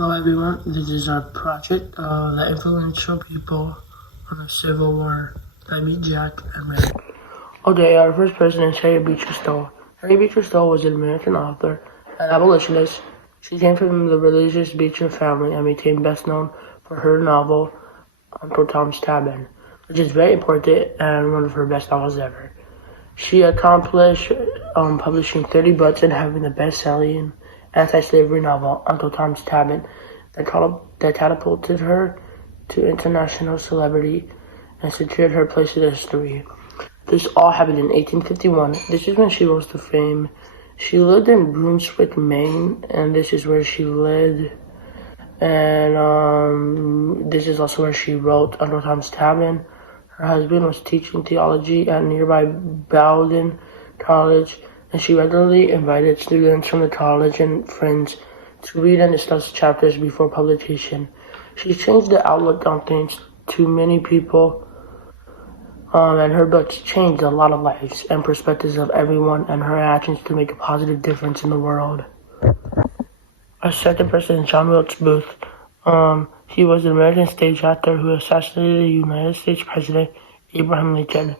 Hello everyone, this is our project, The Influential People on the Civil War by me, Jack, and Ray. Okay, our first person is Harriet Beecher Stowe. Harriet Beecher Stowe was an American author and abolitionist. She came from the religious Beecher family and became best known for her novel, Uncle Tom's Cabin, which is very important and one of her best novels ever. She accomplished publishing 30 books and having the best-selling anti-slavery novel, Uncle Tom's Cabin, that catapulted her to international celebrity and secured her place in history. This all happened in 1851. This is when she rose to fame. She lived in Brunswick, Maine, and this is where she lived. And this is also where she wrote Uncle Tom's Cabin. Her husband was teaching theology at nearby Bowdoin College, and she regularly invited students from the college and friends to read and discuss chapters before publication. She changed the outlook on things to many people, and her books changed a lot of lives and perspectives of everyone and her actions to make a positive difference in the world. Our second person is John Wilkes Booth. He was an American stage actor who assassinated the United States President Abraham Lincoln.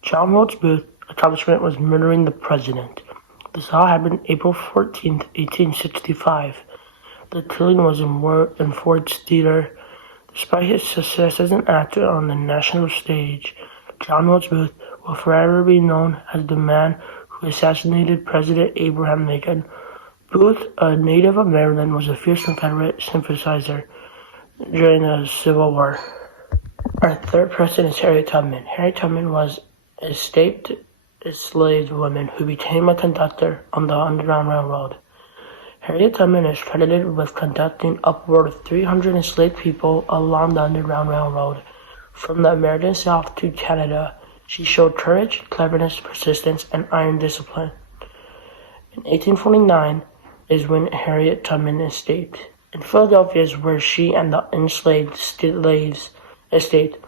John Wilkes Booth's accomplishment was murdering the president. This all happened April 14, 1865. The killing was in Ford's Theater. Despite his success as an actor on the national stage, John Wilkes Booth will forever be known as the man who assassinated President Abraham Lincoln. Booth, a native of Maryland, was a fierce Confederate sympathizer during the Civil War. Our third person is Harriet Tubman. Harriet Tubman was a escaped enslaved woman who became a conductor on the Underground Railroad. Harriet Tubman is credited with conducting upward of 300 enslaved people along the Underground Railroad. From the American South to Canada, she showed courage, cleverness, persistence, and iron discipline. In 1849 is when Harriet Tubman escaped. In Philadelphia is where she and the enslaved slaves escaped.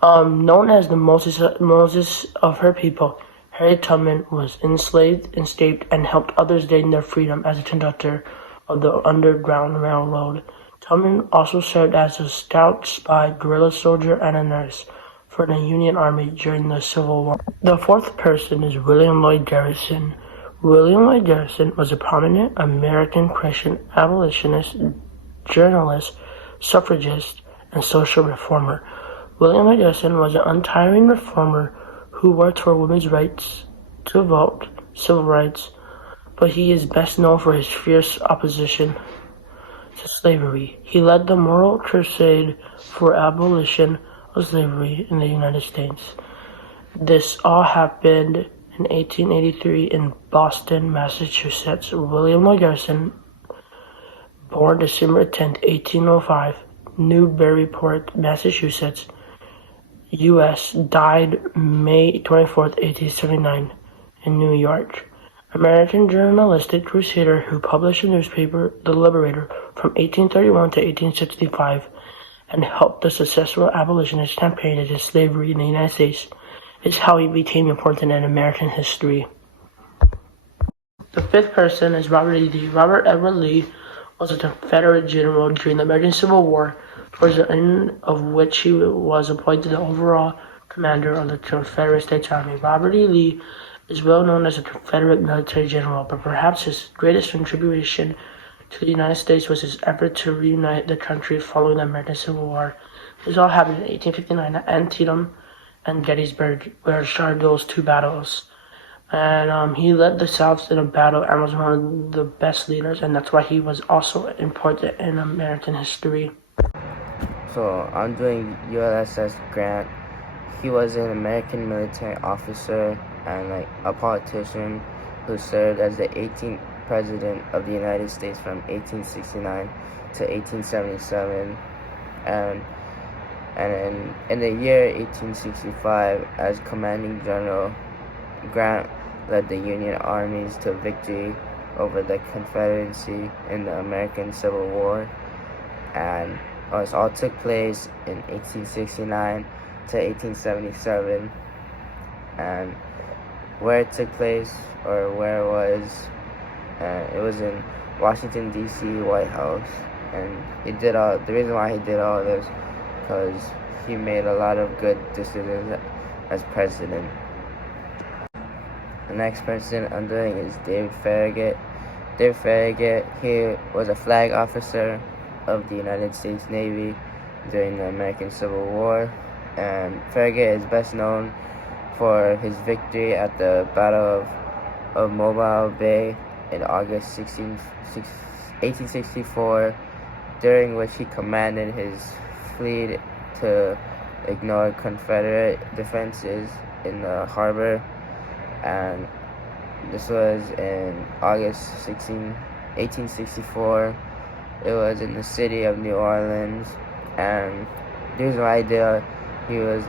Known as the Moses of her people, Harriet Tubman was enslaved, escaped, and helped others gain their freedom as a conductor of the Underground Railroad. Tubman also served as a scout, spy, guerrilla soldier, and a nurse for the Union Army during the Civil War. The fourth person is William Lloyd Garrison. William Lloyd Garrison was a prominent American Christian abolitionist, journalist, suffragist, and social reformer. William Lloyd Garrison was an untiring reformer who worked for women's rights to vote, civil rights, but he is best known for his fierce opposition to slavery. He led the moral crusade for abolition of slavery in the United States. This all happened in 1883 in Boston, Massachusetts. William Lloyd Garrison, born December 10, 1805, Newburyport, Massachusetts, U.S., died May 24, 1879, in New York. American journalistic crusader who published the newspaper The Liberator from 1831 to 1865 and helped the successful abolitionist campaign against slavery in the United States is how he became important in American history. The fifth person is Robert E. Lee. Robert Edward Lee was a Confederate general during the American Civil War, towards the end of which he was appointed the overall commander of the Confederate States Army. Robert E. Lee is well known as a Confederate military general, but perhaps his greatest contribution to the United States was his effort to reunite the country following the American Civil War. This all happened in 1859 at Antietam and Gettysburg, where he started those two battles. And he led the South in a battle and was one of the best leaders, and that's why he was also important in American history. So I'm doing ULSS Grant. He was an American military officer and a politician who served as the 18th president of the United States from 1869 to 1877, and in the year 1865, as commanding general, Grant led the Union armies to victory over the Confederacy in the American Civil War, and it all took place in 1869 to 1877, and where it took place, or where it was in Washington, D.C., White House. and the reason why he did all this, because he made a lot of good decisions as president. The next person I'm doing is David Farragut. David Farragut, he was a flag officer of the United States Navy during the American Civil War, and Farragut is best known for his victory at the Battle of Mobile Bay in August 1864, during which he commanded his fleet to ignore Confederate defenses in the harbor. And this was in August 1864. It was in the city of New Orleans, and the reason why he was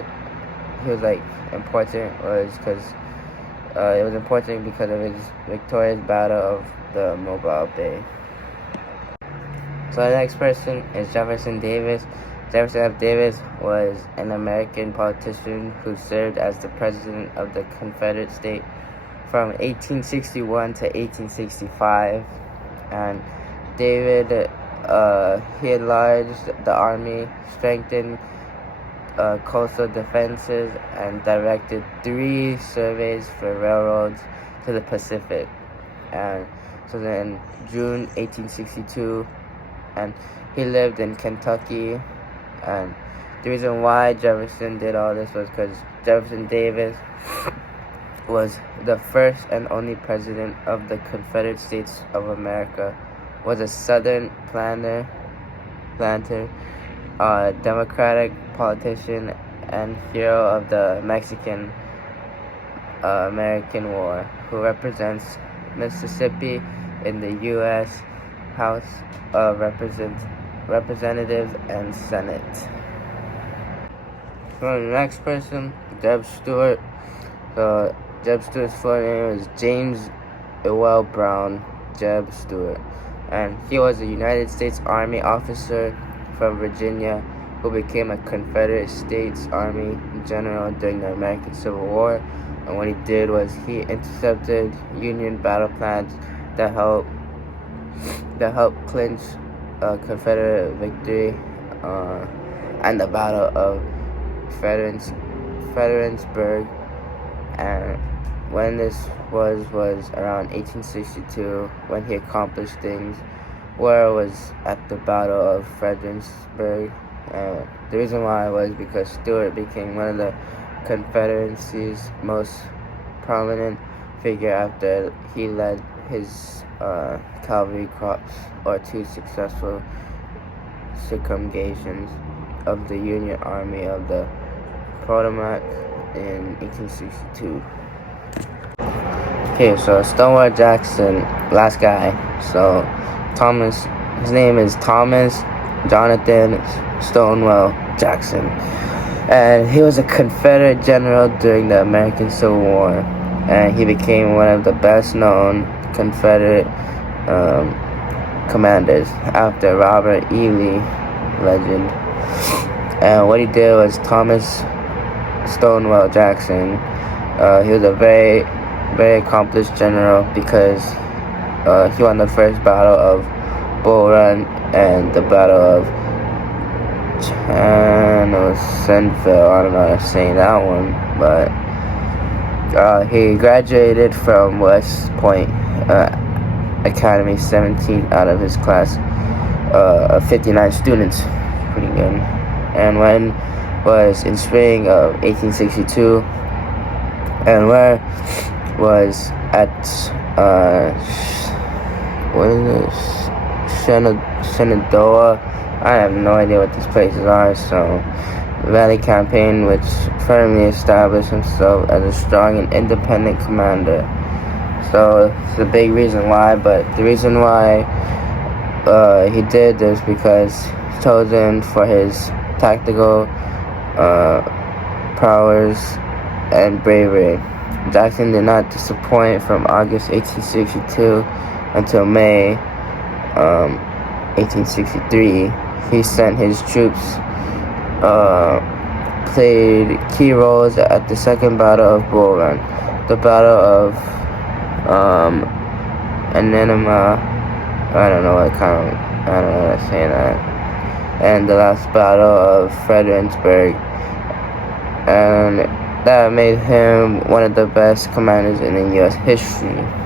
like important was because it was important because of his victorious battle of the Mobile Bay. So the next person is Jefferson Davis. Jefferson F. Davis was an American politician who served as the president of the Confederate State from 1861 to 1865. And David, he enlarged the army, strengthened coastal defenses, and directed 3 surveys for railroads to the Pacific. And so then June 1862, and he lived in Kentucky. And the reason why Jefferson did all this was because Jefferson Davis was the first and only president of the Confederate States of America, was a Southern planter, Democratic politician, and hero of the Mexican-American War, who represents Mississippi in the U.S. House of Representatives and Senate. So the next person, Jeb Stuart. So Jeb Stuart's full name is James Ewell Brown Jeb Stuart, and he was a United States Army officer from Virginia who became a Confederate States Army general during the American Civil War. And what he did was he intercepted Union battle plans that helped clinch Confederate victory and the Battle of Fredericksburg. And when this was around 1862 when he accomplished things. War was at the Battle of Fredericksburg. The reason why was because Stuart became one of the Confederacy's most prominent figure after he led his cavalry corps or 2 successful circumgations of the Union Army of the Potomac in 1862. Okay, so Stonewall Jackson, last guy. So his name is Thomas Jonathan Stonewall Jackson, and he was a Confederate general during the American Civil War, and he became one of the best known Confederate commanders after Robert E. Lee, legend. And what he did was Thomas Stonewall Jackson, he was a very, very accomplished general because he won the first battle of Bull Run and the battle of Chancellorsville. I don't know how to say that one, but he graduated from West Point Academy, 17 out of his class of 59 students. Pretty good. And when was in spring of 1862, and where was at Shenandoah. I have no idea what these places are. So the Valley Campaign, which firmly established himself as a strong and independent commander. So it's a big reason why, but the reason why he did this because he's chosen for his tactical prowess and bravery. Jackson did not disappoint from August 1862 until May 1863. He sent his troops, played key roles at the Second Battle of Bull Run, the Battle of Anenema. I don't know what kind of I don't know how to say that. And the last battle of Fredericksburg, and that made him one of the best commanders in the U.S. history.